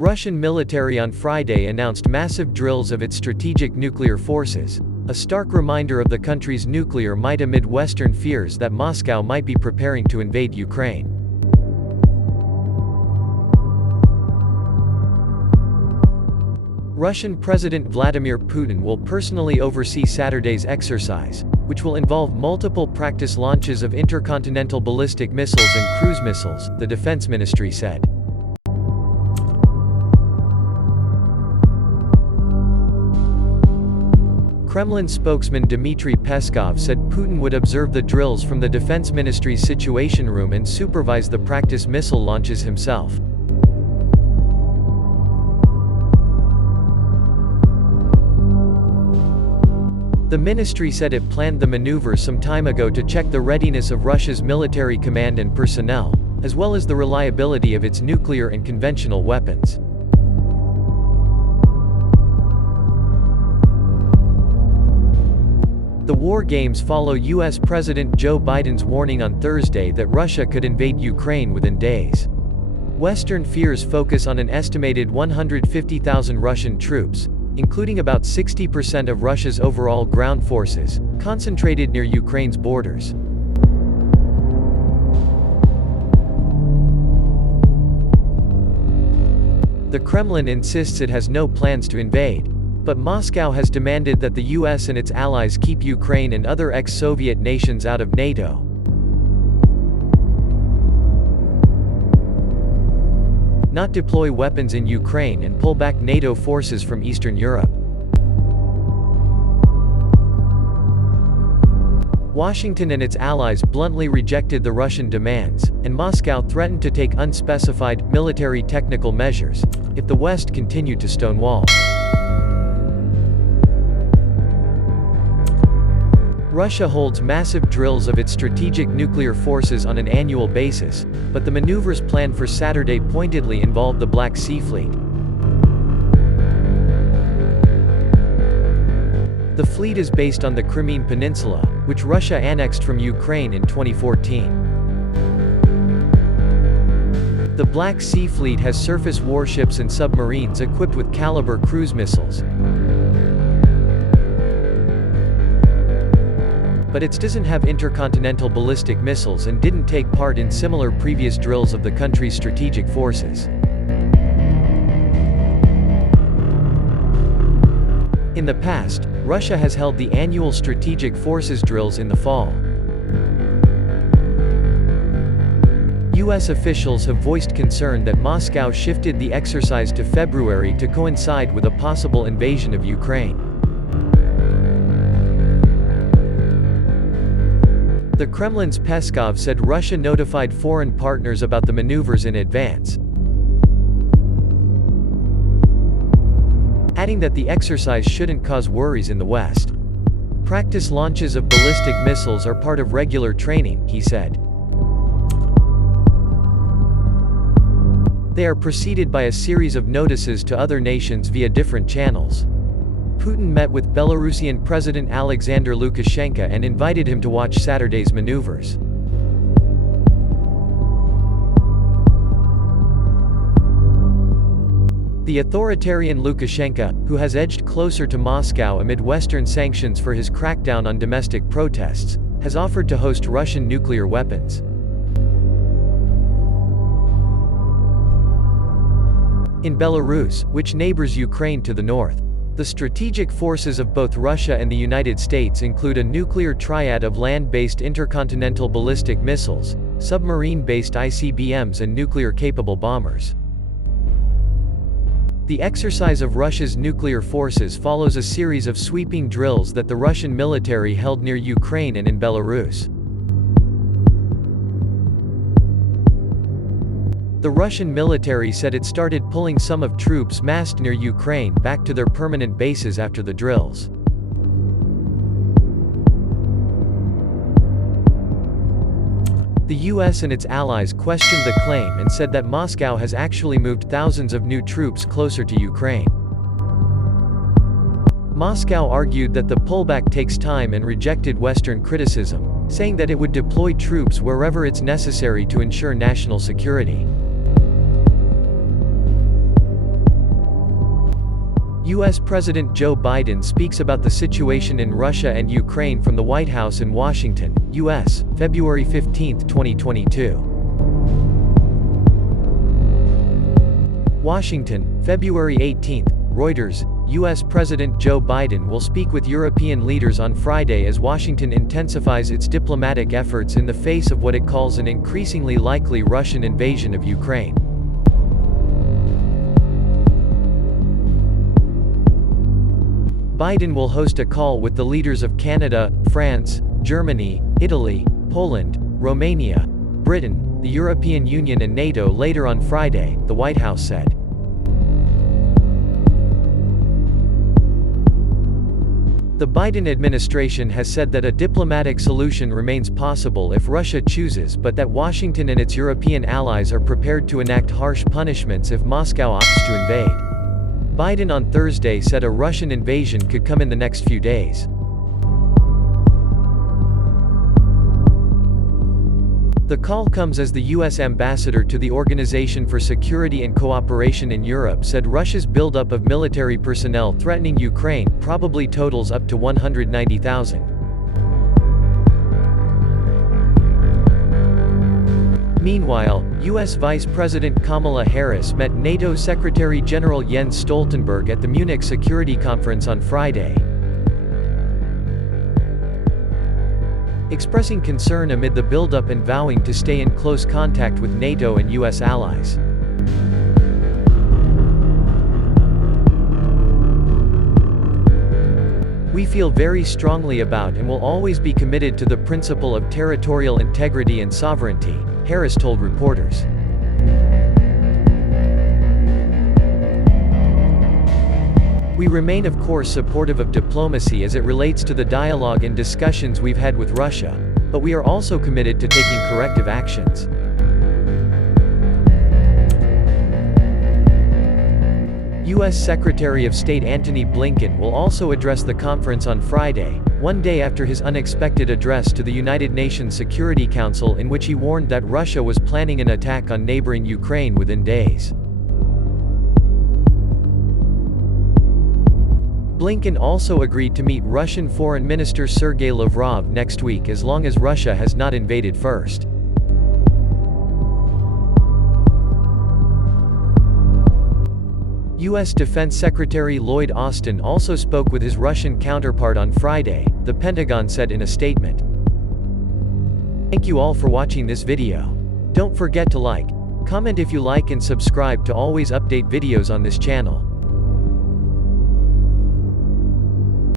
Russian military on Friday announced massive drills of its strategic nuclear forces, a stark reminder of the country's nuclear might amid Western fears that Moscow might be preparing to invade Ukraine. Russian President Vladimir Putin will personally oversee Saturday's exercise, which will involve multiple practice launches of intercontinental ballistic missiles and cruise missiles, the defense ministry said. Kremlin spokesman Dmitry Peskov said Putin would observe the drills from the defense ministry's situation room and supervise the practice missile launches himself. The ministry said it planned the maneuver some time ago to check the readiness of Russia's military command and personnel, as well as the reliability of its nuclear and conventional weapons. The war games follow U.S. President Joe Biden's warning on Thursday that Russia could invade Ukraine within days. Western fears focus on an estimated 150,000 Russian troops, including about 60% of Russia's overall ground forces, concentrated near Ukraine's borders. The Kremlin insists it has no plans to invade, but Moscow has demanded that the US and its allies keep Ukraine and other ex-Soviet nations out of NATO. Not deploy weapons in Ukraine and pull back NATO forces from Eastern Europe. Washington and its allies bluntly rejected the Russian demands, and Moscow threatened to take unspecified, military technical measures, if the West continued to stonewall. Russia holds massive drills of its strategic nuclear forces on an annual basis, but the maneuvers planned for Saturday pointedly involve the Black Sea Fleet. The fleet is based on the Crimean Peninsula, which Russia annexed from Ukraine in 2014. The Black Sea Fleet has surface warships and submarines equipped with Caliber cruise missiles. But it doesn't have intercontinental ballistic missiles and didn't take part in similar previous drills of the country's strategic forces. In the past, Russia has held the annual strategic forces drills in the fall. US officials have voiced concern that Moscow shifted the exercise to February to coincide with a possible invasion of Ukraine. The Kremlin's Peskov said Russia notified foreign partners about the maneuvers in advance, adding that the exercise shouldn't cause worries in the West. Practice launches of ballistic missiles are part of regular training, he said. They are preceded by a series of notices to other nations via different channels. Putin met with Belarusian President Alexander Lukashenko and invited him to watch Saturday's maneuvers. The authoritarian Lukashenko, who has edged closer to Moscow amid Western sanctions for his crackdown on domestic protests, has offered to host Russian nuclear weapons. In Belarus, which neighbors Ukraine to the north, the strategic forces of both Russia and the United States include a nuclear triad of land-based intercontinental ballistic missiles, submarine-based ICBMs and nuclear-capable bombers. The exercise of Russia's nuclear forces follows a series of sweeping drills that the Russian military held near Ukraine and in Belarus. The Russian military said it started pulling some of troops massed near Ukraine back to their permanent bases after the drills. The US and its allies questioned the claim and said that Moscow has actually moved thousands of new troops closer to Ukraine. Moscow argued that the pullback takes time and rejected Western criticism, saying that it would deploy troops wherever it's necessary to ensure national security. U.S. President Joe Biden speaks about the situation in Russia and Ukraine from the White House in Washington, U.S., February 15, 2022. Washington, February 18. Reuters, U.S. President Joe Biden will speak with European leaders on Friday as Washington intensifies its diplomatic efforts in the face of what it calls an increasingly likely Russian invasion of Ukraine. Biden will host a call with the leaders of Canada, France, Germany, Italy, Poland, Romania, Britain, the European Union and NATO later on Friday, the White House said. The Biden administration has said that a diplomatic solution remains possible if Russia chooses, but that Washington and its European allies are prepared to enact harsh punishments if Moscow opts to invade. Biden on Thursday said a Russian invasion could come in the next few days. The call comes as the U.S. ambassador to the Organization for Security and Cooperation in Europe said Russia's buildup of military personnel threatening Ukraine probably totals up to 190,000. Meanwhile, U.S. Vice President Kamala Harris met NATO Secretary General Jens Stoltenberg at the Munich Security Conference on Friday, expressing concern amid the buildup and vowing to stay in close contact with NATO and U.S. allies. We feel very strongly about and will always be committed to the principle of territorial integrity and sovereignty, Harris told reporters. We remain of course supportive of diplomacy as it relates to the dialogue and discussions we've had with Russia, but we are also committed to taking corrective actions. U.S. Secretary of State Antony Blinken will also address the conference on Friday, one day after his unexpected address to the United Nations Security Council in which he warned that Russia was planning an attack on neighboring Ukraine within days. Blinken also agreed to meet Russian Foreign Minister Sergei Lavrov next week as long as Russia has not invaded first. U.S. Defense Secretary Lloyd Austin also spoke with his Russian counterpart on Friday, the Pentagon said in a statement. Thank you all for watching this video. Don't forget to like, comment if you like and subscribe to always update videos on this channel.